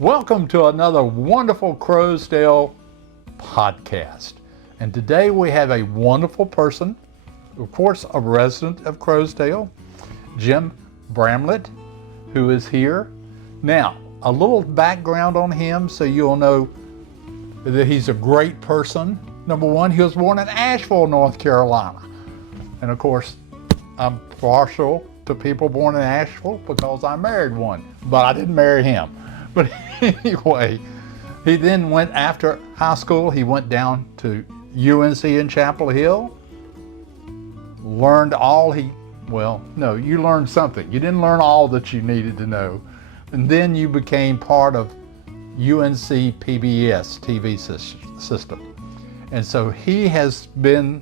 Welcome to another wonderful Crowsdale podcast. And today we have a wonderful person, of course, a resident of Crowsdale, Jim Bramlett, who is here. Now, a little background on him so you'll know that he's a great person. Number one, he was born in Asheville, North Carolina. And of course, I'm partial to people born in Asheville because I married one, but I didn't marry him. But anyway, he then went after high school, he went down to UNC in Chapel Hill, learned all you learned something. You didn't learn all that you needed to know. And then you became part of UNC PBS TV system. And so he has been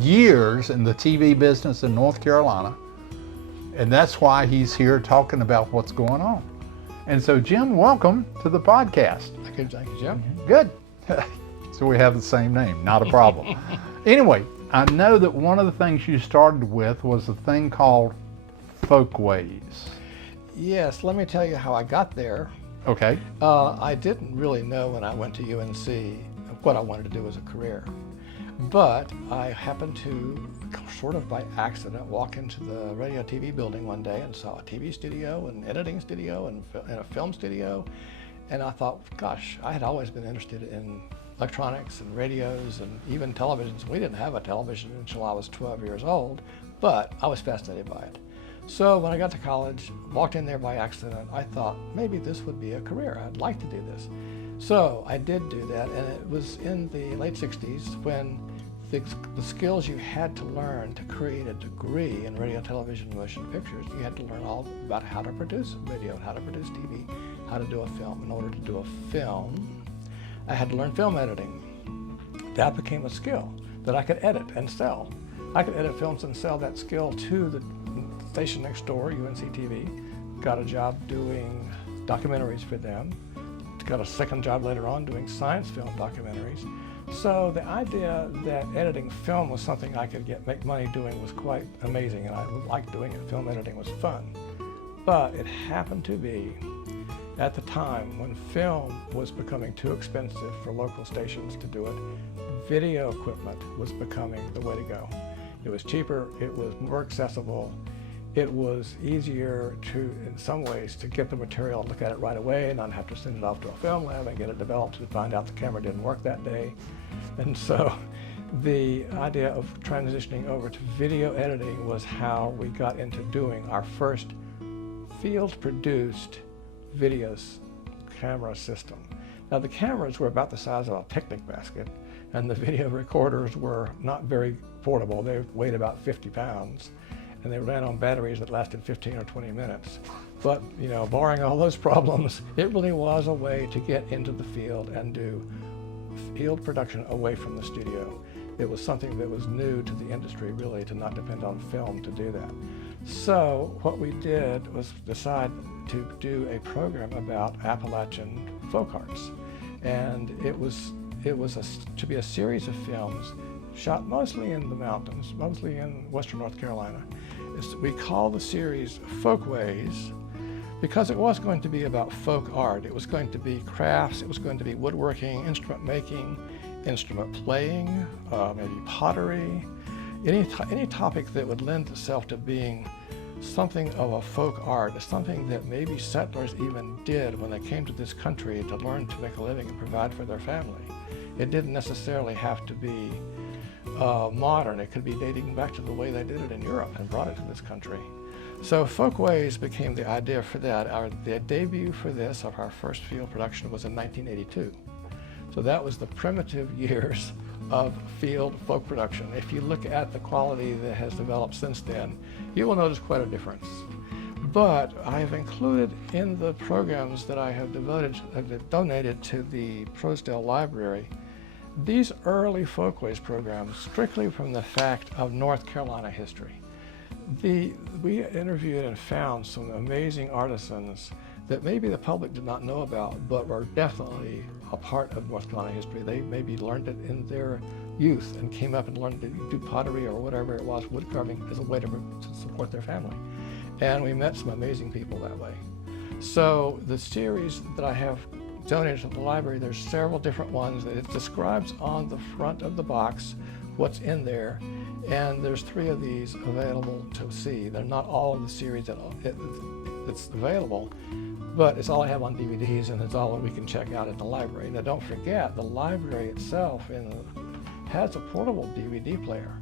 years in the TV business in North Carolina. And that's why he's here talking about what's going on. And so, Jim, welcome to the podcast. Thank you, Jim. Good. So we have the same name, not a problem. Anyway, I know that one of the things you started with was a thing called Folkways. Yes, let me tell you how I got there. Okay. I didn't really know when I went to UNC what I wanted to do as a career. But I happened to, sort of by accident, walk into the radio TV building one day and saw a TV studio, an editing studio, and a film studio. And I thought, gosh, I had always been interested in electronics and radios and even televisions. We didn't have a television until I was 12 years old, but I was fascinated by it. So when I got to college, walked in there by accident, I thought maybe this would be a career. I'd like to do this. So I did do that, and it was in the late 60s when the skills you had to learn to create a degree in radio, television, motion pictures, you had to learn all about how to produce radio, how to produce TV, how to do a film. In order to do a film, I had to learn film editing. That became a skill that I could edit and sell. I could edit films and sell that skill to the station next door, UNC TV. Got a job doing documentaries for them. Got a second job later on doing science film documentaries. So the idea that editing film was something I could make money doing was quite amazing, and I liked doing it. Film editing was fun. But it happened to be at the time when film was becoming too expensive for local stations to do it, video equipment was becoming the way to go. It was cheaper, it was more accessible, it was easier to, in some ways, to get the material and look at it right away and not have to send it off to a film lab and get it developed and find out the camera didn't work that day. And so the idea of transitioning over to video editing was how we got into doing our first field-produced videos camera system. Now the cameras were about the size of a picnic basket, and the video recorders were not very portable. They weighed about 50 pounds. And they ran on batteries that lasted 15 or 20 minutes. But, barring all those problems, it really was a way to get into the field and do field production away from the studio. It was something that was new to the industry, really, to not depend on film to do that. So what we did was decide to do a program about Appalachian folk arts. And it was to be a series of films shot mostly in the mountains, mostly in western North Carolina. We call the series Folkways because it was going to be about folk art. It was going to be crafts, it was going to be woodworking, instrument making, instrument playing, maybe pottery, any topic that would lend itself to being something of a folk art, something that maybe settlers even did when they came to this country to learn to make a living and provide for their family. It didn't necessarily have to be modern. It could be dating back to the way they did it in Europe and brought it to this country. So Folkways became the idea for that. The debut for this, of our first field production, was in 1982. So that was the primitive years of field folk production. If you look at the quality that has developed since then, you will notice quite a difference. But I have included in the programs that I have donated to the Crowsdale Library these early Folkways programs strictly from the fact of North Carolina history. We interviewed and found some amazing artisans that maybe the public did not know about, but were definitely a part of North Carolina history. They maybe learned it in their youth and came up and learned to do pottery or whatever it was, wood carving, as a way to support their family. And we met some amazing people that way. So the series that I have donated to the library, there's several different ones that it describes on the front of the box what's in there, and there's 3 of these available to see. They're not all of the series that's available, but it's all I have on DVDs, and it's all that we can check out at the library. Now don't forget, the library itself has a portable DVD player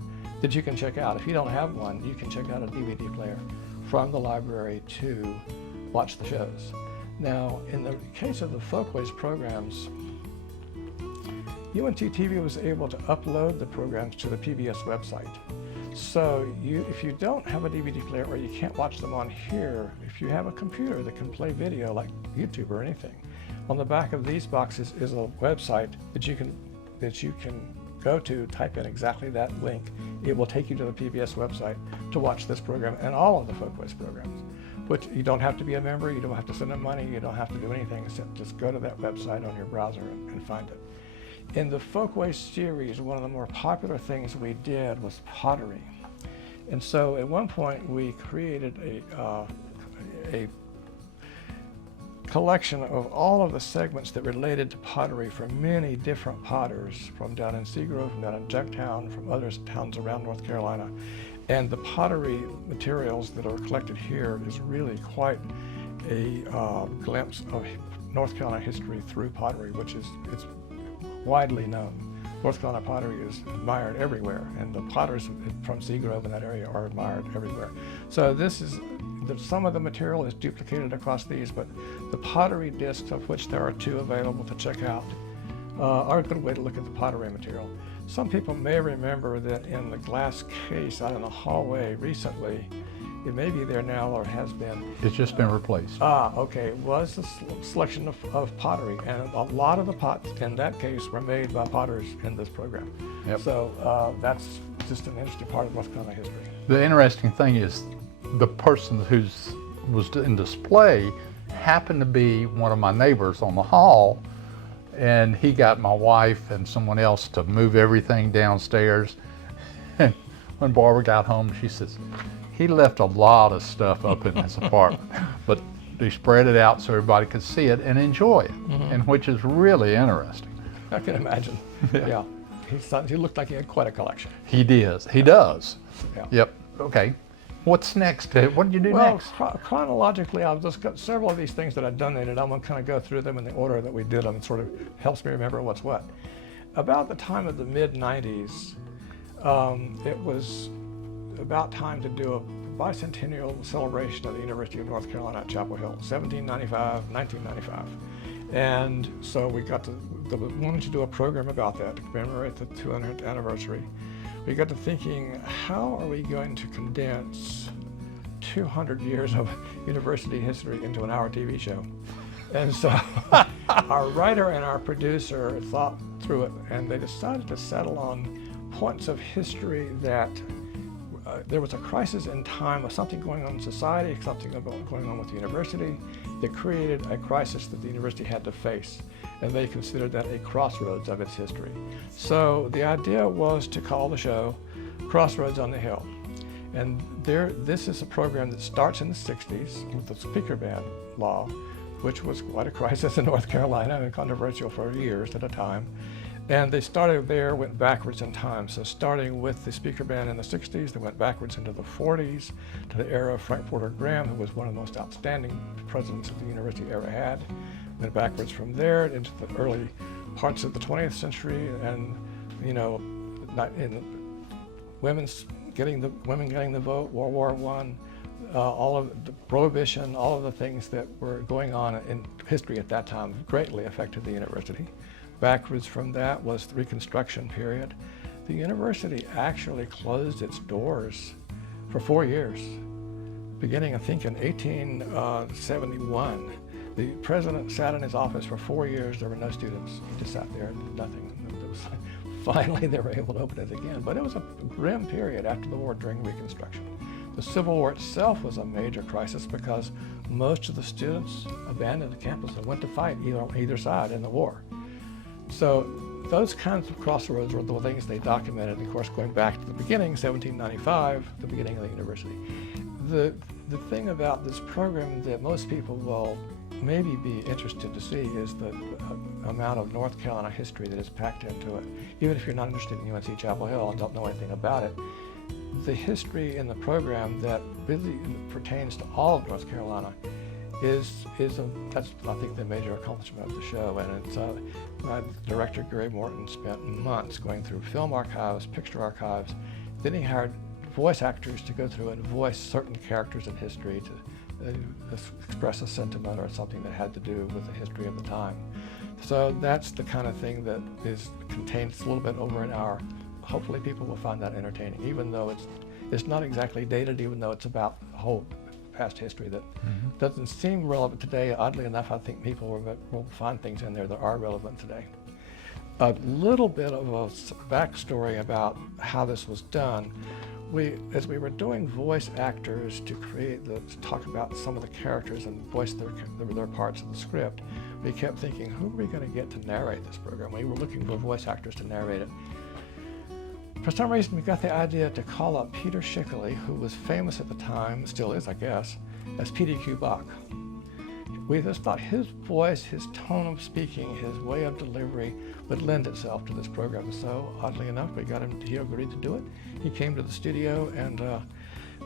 that you can check out. If you don't have one, you can check out a DVD player from the library to watch the shows. Now, in the case of the Folkways programs, UNT-TV was able to upload the programs to the PBS website. So if you don't have a DVD player or you can't watch them on here, if you have a computer that can play video like YouTube or anything, on the back of these boxes is a website that you can go to, type in exactly that link. It will take you to the PBS website to watch this program and all of the Folkways programs. But you don't have to be a member, you don't have to send them money, you don't have to do anything except just go to that website on your browser and find it. In the Folkways series, one of the more popular things we did was pottery. And so at one point we created a collection of all of the segments that related to pottery from many different potters, from down in Seagrove, from down in Jacktown, from other towns around North Carolina. And the pottery materials that are collected here is really quite a glimpse of North Carolina history through pottery, which it's widely known. North Carolina pottery is admired everywhere, and the potters from Seagrove in that area are admired everywhere. So some of the material is duplicated across these, but the pottery discs, of which there are 2 available to check out, are a good way to look at the pottery material. Some people may remember that in the glass case out in the hallway recently, it may be there now or has been. It's just been replaced. Okay, was a selection of pottery, and a lot of the pots in that case were made by potters in this program. Yep. So that's just an interesting part of North Carolina history. The interesting thing is the person who was in display happened to be one of my neighbors on the hall, and he got my wife and someone else to move everything downstairs. And when Barbara got home, she says, he left a lot of stuff up in his apartment, but they spread it out so everybody could see it and enjoy it, and which is really interesting. I can imagine. Yeah. He looked like he had quite a collection. He does. He does. Yeah. Yep. Okay. What's next? What did you do next? Chronologically, I've just got several of these things that I donated. I'm going to kind of go through them in the order that we did them. It sort of helps me remember what's what. About the time of the mid-90s, it was about time to do a bicentennial celebration of the University of North Carolina at Chapel Hill, 1795, 1995. And so we wanted to do a program about that to commemorate the 200th anniversary. We got to thinking, how are we going to condense 200 years of university history into an hour TV show? And so our writer and our producer thought through it, and they decided to settle on points of history that there was a crisis in time of something going on in society, something going on with the university that created a crisis that the university had to face. And they considered that a crossroads of its history. So the idea was to call the show Crossroads on the Hill. And this is a program that starts in the 60s with the speaker ban law, which was quite a crisis in North Carolina and controversial for years at a time. And they started there, went backwards in time. So starting with the speaker ban in the 60s, they went backwards into the 40s to the era of Frank Porter Graham, who was one of the most outstanding presidents that the university ever had. Went backwards from there into the early parts of the 20th century, and women getting the vote, World War I, all of the prohibition, all of the things that were going on in history at that time greatly affected the university. Backwards from that was the Reconstruction period. The university actually closed its doors for 4 years, beginning I think in 1871. The president sat in his office for 4 years. There were no students. He just sat there and did nothing. Finally, they were able to open it again. But it was a grim period after the war during Reconstruction. The Civil War itself was a major crisis because most of the students abandoned the campus and went to fight either side in the war. So those kinds of crossroads were the things they documented. And of course, going back to the beginning, 1795, the beginning of the university. The thing about this program that most people will maybe be interested to see is the amount of North Carolina history that is packed into it. Even if you're not interested in UNC Chapel Hill and don't know anything about it, the history in the program that really pertains to all of North Carolina that's I think the major accomplishment of the show. And it's my director Gary Morton spent months going through film archives, picture archives. Then he hired voice actors to go through and voice certain characters in history to express a sentiment or something that had to do with the history of the time. So that's the kind of thing that is contained a little bit over an hour. Hopefully people will find that entertaining, even though it's not exactly dated, even though it's about the whole past history that doesn't seem relevant today. Oddly enough, I think people will find things in there that are relevant today. A little bit of a backstory about how this was done. As we were doing voice actors to talk about some of the characters and voice their parts in the script, we kept thinking, who are we going to get to narrate this program? We were looking for voice actors to narrate it. For some reason, we got the idea to call up Peter Schickley, who was famous at the time, still is, I guess, as PDQ Bach. We just thought his voice, his tone of speaking, his way of delivery would lend itself to this program. So, oddly enough, he agreed to do it. He came to the studio, and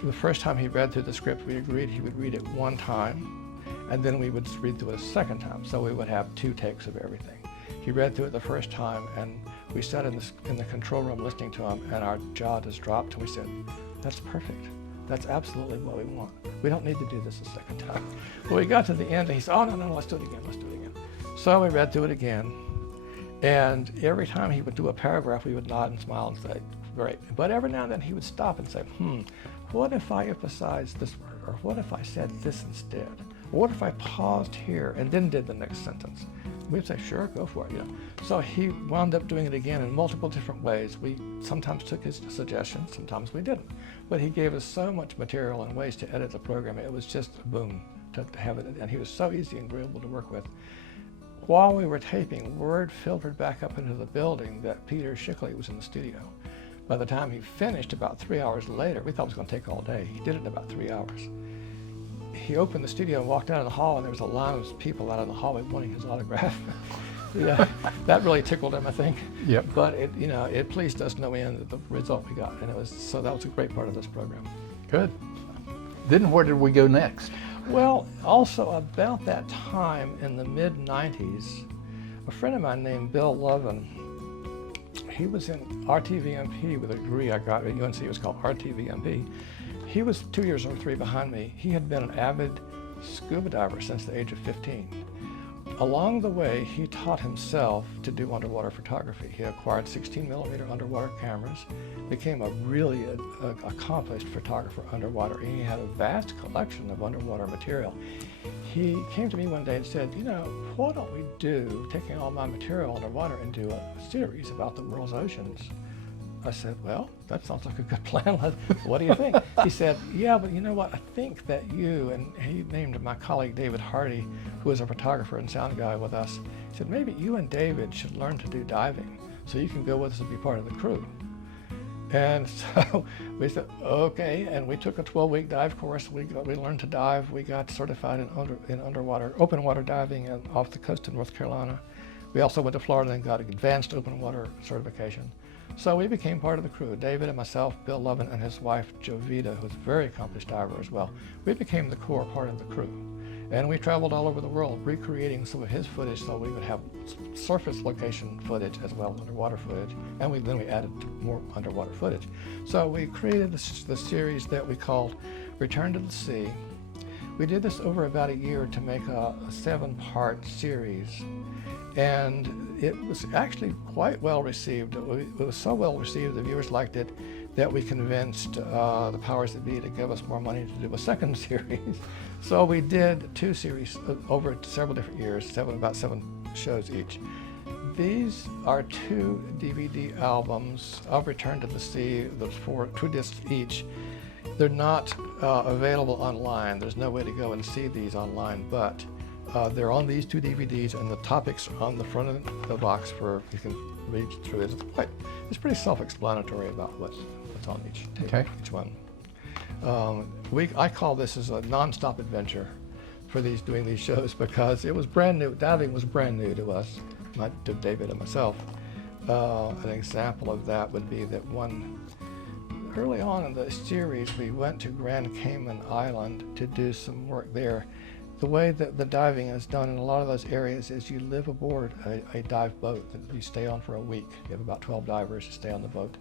the first time he read through the script, we agreed he would read it one time, and then we would read through it a second time, so we would have 2 takes of everything. He read through it the first time, and we sat in the control room listening to him, and our jaw just dropped, and we said, that's perfect. That's absolutely what we want. We don't need to do this a second time. But we got to the end, and he said, oh, no, let's do it again, let's do it again. So we read through it again, and every time he would do a paragraph, we would nod and smile and say, great. But every now and then he would stop and say, what if I emphasized this word? Or what if I said this instead? Or what if I paused here and then did the next sentence? We'd say, sure, go for it. So he wound up doing it again in multiple different ways. We sometimes took his suggestions, sometimes we didn't. But he gave us so much material and ways to edit the program. It was just a boom to have it, and he was so easy and agreeable to work with. While we were taping, word filtered back up into the building that Peter Schickley was in the studio. By the time he finished, about 3 hours later, we thought it was going to take all day. He did it in about 3 hours. He opened the studio and walked out in the hall, and there was a line of people out in the hallway wanting his autograph. That really tickled him, I think. Yep. But it pleased us no end the result we got, and that was a great part of this program. Good. Then where did we go next? Well, also about that time in the mid-90s, a friend of mine named Bill Lovin, he was in RTVMP with a degree I got at UNC. It was called RTVMP. He was 2 years or 3 behind me. He had been an avid scuba diver since the age of 15. Along the way, he taught himself to do underwater photography. He acquired 16mm underwater cameras, became a really accomplished photographer underwater, and he had a vast collection of underwater material. He came to me one day and said, why don't we taking all my material underwater and do a series about the world's oceans? I said, well, that sounds like a good plan. What do you think? He said, yeah, but you know what? I think that and he named my colleague David Hardy, who was a photographer and sound guy with us. He said, maybe you and David should learn to do diving so you can go with us and be part of the crew. And so we said, okay, and we took a 12-week dive course. We learned to dive. We got certified in underwater, open water diving off the coast of North Carolina. We also went to Florida and got advanced open water certification. So we became part of the crew. David and myself, Bill Lovin, and his wife, Jovita, who's a very accomplished diver as well. We became the core part of the crew. And we traveled all over the world, recreating some of his footage so we would have surface location footage as well as underwater footage. And then we added more underwater footage. So we created the series that we called Return to the Sea. We did this over about a year to make a 7-part series. And it was actually quite well received. It was so well received, the viewers liked it, that we convinced the powers that be to give us more money to do a second series. So we did 2 series over several different years, about 7 shows each. These are 2 DVD albums of Return to the Sea, those 2 discs each. They're not available online. There's no way to go and see these online, but they're on these 2 DVDs, and the topics are on the front of the box for you can read through it. It's pretty self-explanatory about what's on each tape, each one. I call this as a non-stop adventure for doing these shows because it was brand new. Diving was brand new to us, not to David and myself. An example of that would be that early on in the series, we went to Grand Cayman Island to do some work there. The way that the diving is done in a lot of those areas is you live aboard a dive boat that you stay on for a week. You have about 12 divers who stay on the boat.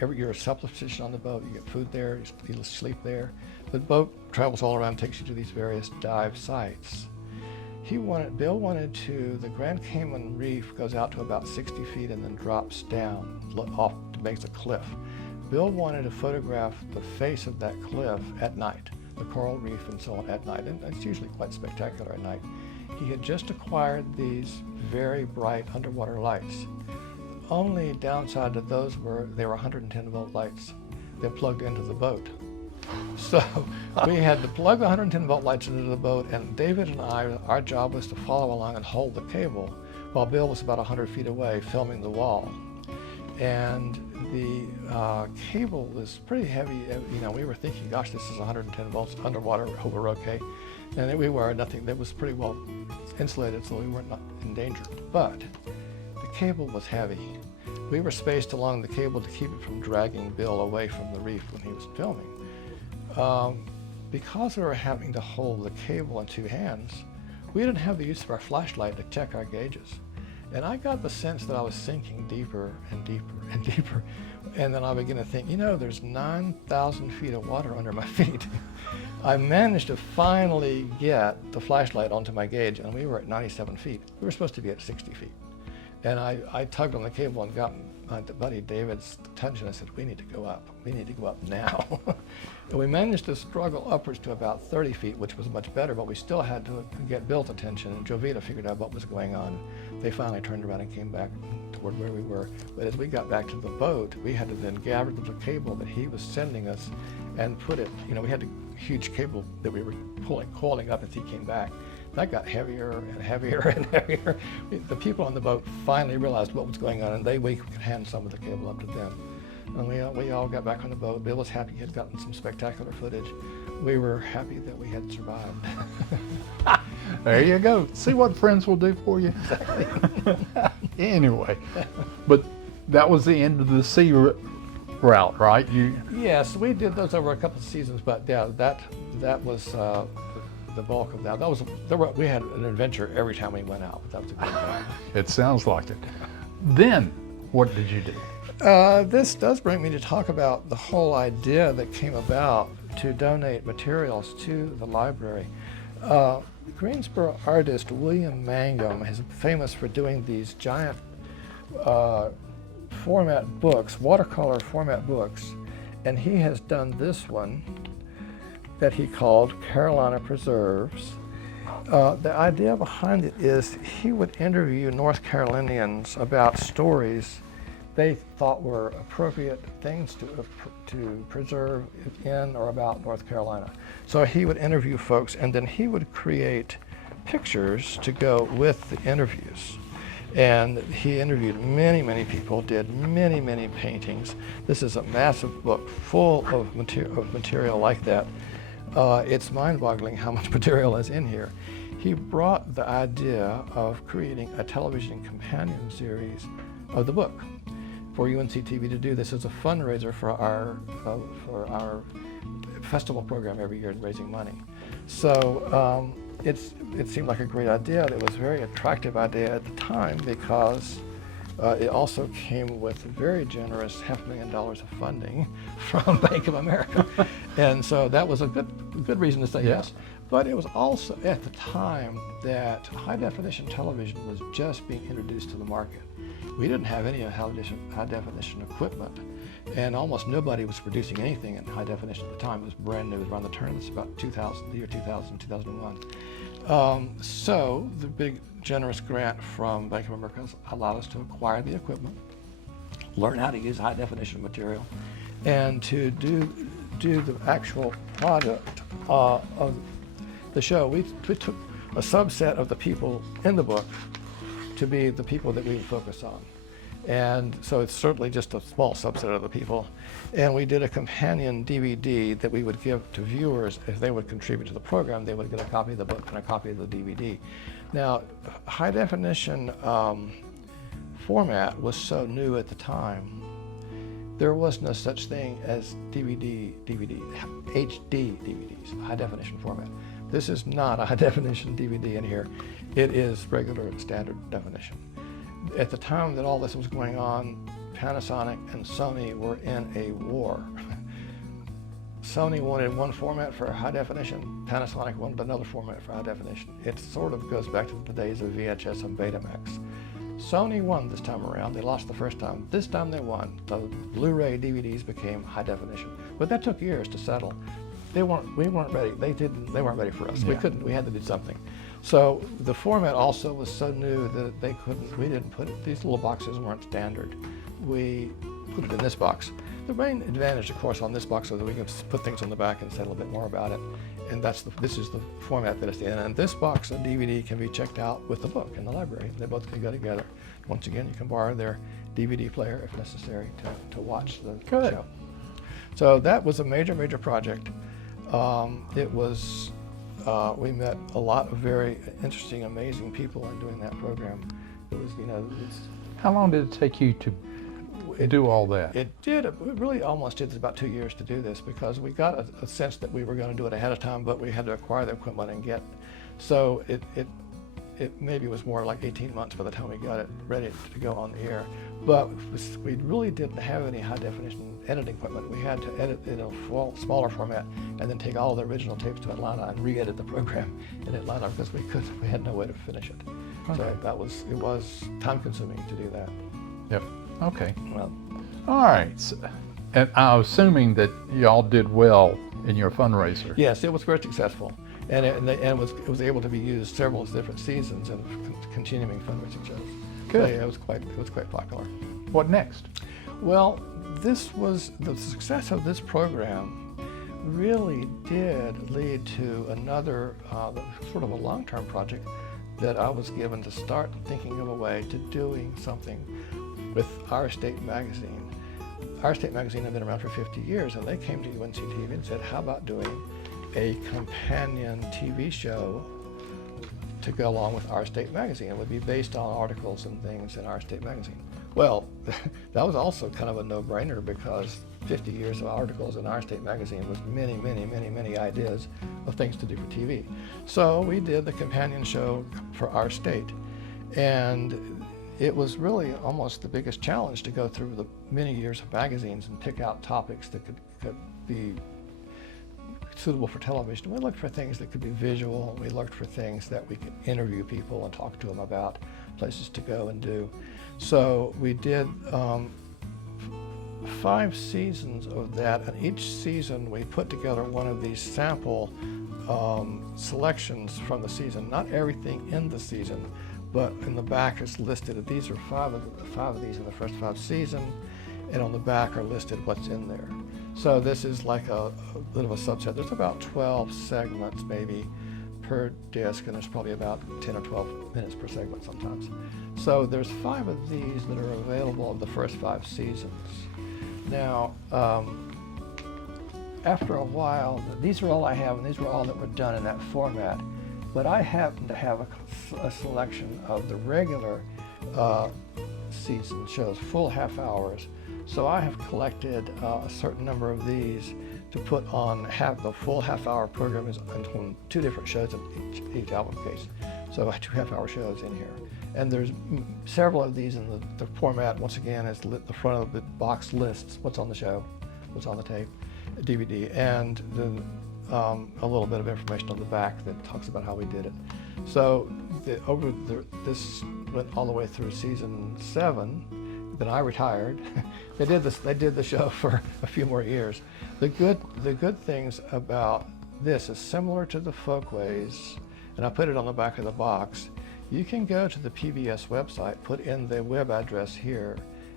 You're a subsistence on the boat. You get food there, you sleep there. The boat travels all around, takes you to these various dive sites. Bill wanted the Grand Cayman Reef goes out to about 60 feet and then drops down off, makes a cliff. Bill wanted to photograph the face of that cliff at night, the coral reef and so on at night, and it's usually quite spectacular at night. He had just acquired these very bright underwater lights. The only downside to those were they were 110 volt lights. They plugged into the boat. So we had to plug the 110 volt lights into the boat, and David and I, our job was to follow along and hold the cable while Bill was about 100 feet away filming the wall. And the cable was pretty heavy. You know, we were thinking, gosh, this is 110 volts underwater, I hope we're okay. And we were, nothing, that was pretty well insulated, so we weren't not in danger. But the cable was heavy. We were spaced along the cable to keep it from dragging Bill away from the reef when he was filming. Because we were having to hold the cable in two hands, we didn't have the use of our flashlight to check our gauges. And I got the sense that I was sinking deeper and deeper and deeper. And then I began to think, you know, there's 9,000 feet of water under my feet. I managed to finally get the flashlight onto my gauge, and we were at 97 feet. We were supposed to be at 60 feet. And I tugged on the cable and got my buddy David's attention. I said, we need to go up. We need to go up now. And we managed to struggle upwards to about 30 feet, which was much better, but we still had to get Bill's attention, and Jovita figured out what was going on. They finally turned around and came back toward where we were. But as we got back to the boat, we had to then gather the cable that he was sending us and put it, you know, we had a huge cable that we were coiling up as he came back. That got heavier and heavier and heavier. The people on the boat finally realized what was going on, and we could hand some of the cable up to them. And we all got back on the boat. Bill was happy he had gotten some spectacular footage. We were happy that we had survived. There you go. See what friends will do for you? Exactly. Anyway, but that was the end of the sea route, right? Yes, we did those over a couple of seasons, but yeah, that was the bulk of that. We had an adventure every time we went out. That was a good time. It sounds like it. Then, what did you do? This does bring me to talk about the whole idea that came about to donate materials to the library. Greensboro artist William Mangum is famous for doing these giant format books, watercolor format books, and he has done this one that he called Carolina Preserves. The idea behind it is he would interview North Carolinians about stories they thought were appropriate things to preserve in or about North Carolina. So he would interview folks, and then he would create pictures to go with the interviews. And he interviewed many, many people, did many, many paintings. This is a massive book full of material like that. It's mind-boggling how much material is in here. He brought the idea of creating a television companion series of the book for UNC TV to do. This is a fundraiser for our festival program every year, raising money. So it seemed like a great idea. It was a very attractive idea at the time because it also came with very generous $500,000 of funding from Bank of America. And so that was a good reason to say yes. But it was also at the time that high definition television was just being introduced to the market. We didn't have any high definition equipment, and almost nobody was producing anything in high definition at the time. It was brand new. It was around the turn. It was about the year 2000, 2001. So the big generous grant from Bank of America allowed us to acquire the equipment, learn how to use high definition material, and to do the actual product of the show. We took a subset of the people in the book to be the people that we would focus on. And so it's certainly just a small subset of the people. And we did a companion DVD that we would give to viewers. If they would contribute to the program, they would get a copy of the book and a copy of the DVD. Now, high definition format was so new at the time. There was no such thing as HD DVDs, high definition format. This is not a high definition DVD in here. It is regular standard definition. At the time that all this was going on, Panasonic and Sony were in a war. Sony wanted one format for high definition, Panasonic wanted another format for high definition. It sort of goes back to the days of VHS and Betamax. Sony won this time around. They lost the first time. This time they won. The Blu-ray DVDs became high definition. But that took years to settle. We weren't ready. They weren't ready for us. Yeah. We had to do something. So the format also was so new that we didn't put it, these little boxes weren't standard. We put it in this box. The main advantage, of course, on this box is that we can put things on the back and say a little bit more about it. And this is the format that it's in. And this box of DVD can be checked out with the book in the library. They both can go together. Once again, you can borrow their DVD player if necessary to watch the show. So that was a major, major project. We met a lot of very interesting, amazing people in doing that program. It was, How long did it take you to do all that? It really almost did about 2 years to do this, because we got a sense that we were going to do it ahead of time, but we had to acquire the equipment and get. So it maybe was more like 18 months by the time we got it ready to go on the air. But we really didn't have any high definition editing equipment. We had to edit in a smaller format and then take all the original tapes to Atlanta and re-edit the program in Atlanta, because we had no way to finish it. Okay. So it was time consuming to do that. Yep. Okay. Well, all right. So, and I'm assuming that y'all did well in your fundraiser. Yes, it was very successful, and it was able to be used several different seasons and continuing fundraising shows. Good. So, yeah, it was quite popular. What next? Well, the success of this program really did lead to another sort of a long-term project that I was given to start thinking of a way to doing something with Our State Magazine. Our State Magazine had been around for 50 years, and they came to UNC TV and said, how about doing a companion TV show to go along with Our State Magazine? It would be based on articles and things in Our State Magazine. Well, that was also kind of a no-brainer, because 50 years of articles in Our State Magazine was many, many, many, many ideas of things to do for TV. So we did the companion show for Our State, and it was really almost the biggest challenge to go through the many years of magazines and pick out topics that could be suitable for television. We looked for things that could be visual. We looked for things that we could interview people and talk to them about, places to go and do. So we did 5 seasons of that, and each season we put together one of these sample selections from the season. Not everything in the season, but in the back is listed. These are 5 of these in the first 5 seasons, and on the back are listed what's in there. So this is like a bit of a subset. There's about 12 segments maybe per disc, and there's probably about 10 or 12 minutes per segment sometimes. So there's 5 of these that are available of the first 5 seasons. Now, after a while, these are all I have, and these were all that were done in that format. But I happen to have a selection of the regular season shows, full half hours. So I have collected a certain number of these to put on the full half-hour program is on 2 different shows in each album case. So I have 2 half-hour shows in here. And there's several of these in the format, once again, is the front of the box lists what's on the show, what's on the tape, DVD, and then a little bit of information on the back that talks about how we did it. So this went all the way through season 7. Then I retired. They did the show for a few more years. The good things about this is similar to the Folkways, and I put it on the back of the box. You can go to the PBS website, put in the web address here,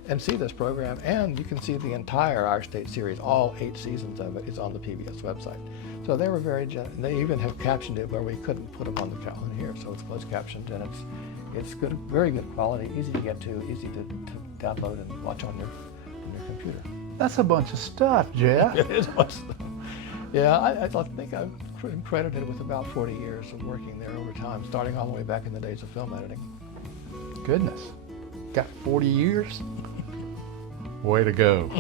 and see this program, and you can see the entire Our State series, all 8 seasons of it is on the PBS website. So they were very generous. They even have captioned it where we couldn't put them on the calendar here, so it's closed captioned, and it's good, very good quality, easy to get to, easy to download and watch on your computer. That's a bunch of stuff, Jeff. It is much stuff. Yeah, I think I'm credited with about 40 years of working there over time, starting all the way back in the days of film editing. Goodness. Got 40 years? Way to go.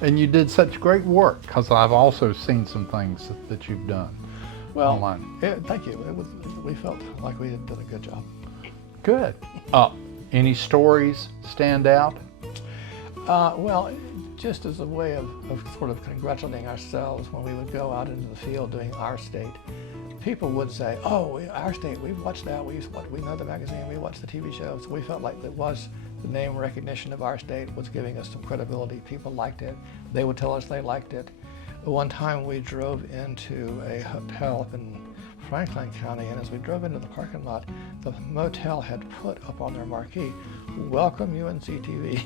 And you did such great work, because I've also seen some things that you've done online. Thank you. We felt like we had done a good job. Good. Any stories stand out? Well, just as a way of sort of congratulating ourselves when we would go out into the field doing Our State, people would say, "Oh, Our State, we've watched that. We know the magazine. We watched the TV show." So we felt like it was the name recognition of Our State was giving us some credibility. People liked it. They would tell us they liked it. One time we drove into a hotel up in Franklin County, and as we drove into the parking lot, the motel had put up on their marquee, "Welcome UNCTV."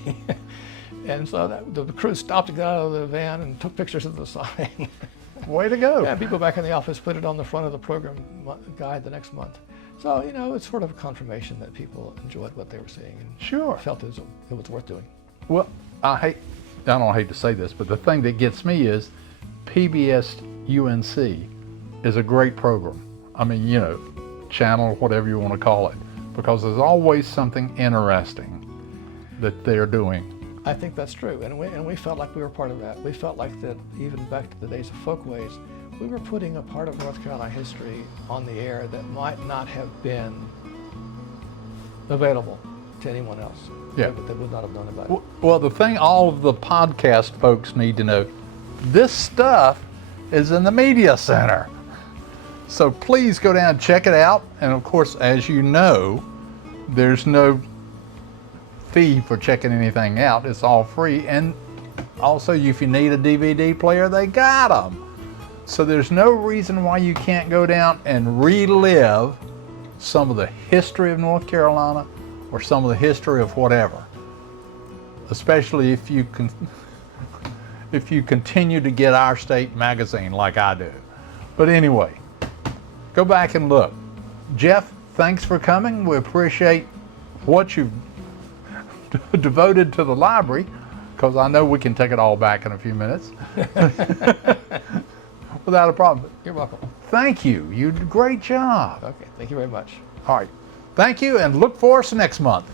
And so the crew stopped to get out of the van and took pictures of the sign. Way to go. And people back in the office put it on the front of the program guide the next month. So, it's sort of a confirmation that people enjoyed what they were seeing and Sure. felt it was worth doing. Well, I don't hate to say this, but the thing that gets me is PBS UNC is a great program. I mean, channel, whatever you want to call it, because there's always something interesting that they're doing. I think that's true, and we felt like we were part of that. We felt like that even back to the days of Folkways, we were putting a part of North Carolina history on the air that might not have been available to anyone else. Yeah. They would not have known about it. Well, the thing all of the podcast folks need to know, this stuff is in the media center. So please go down and check it out. And of course, as you know, there's no fee for checking anything out. It's all free. And also, if you need a DVD player, they got them. So there's no reason why you can't go down and relive some of the history of North Carolina or some of the history of whatever. Especially if you continue to get Our State magazine like I do. But anyway, go back and look. Jeff, thanks for coming. We appreciate what you've devoted to the library, because I know we can take it all back in a few minutes. Without a problem. You're welcome. Thank you. You did a great job. Okay, thank you very much. All right. Thank you, and look for us next month.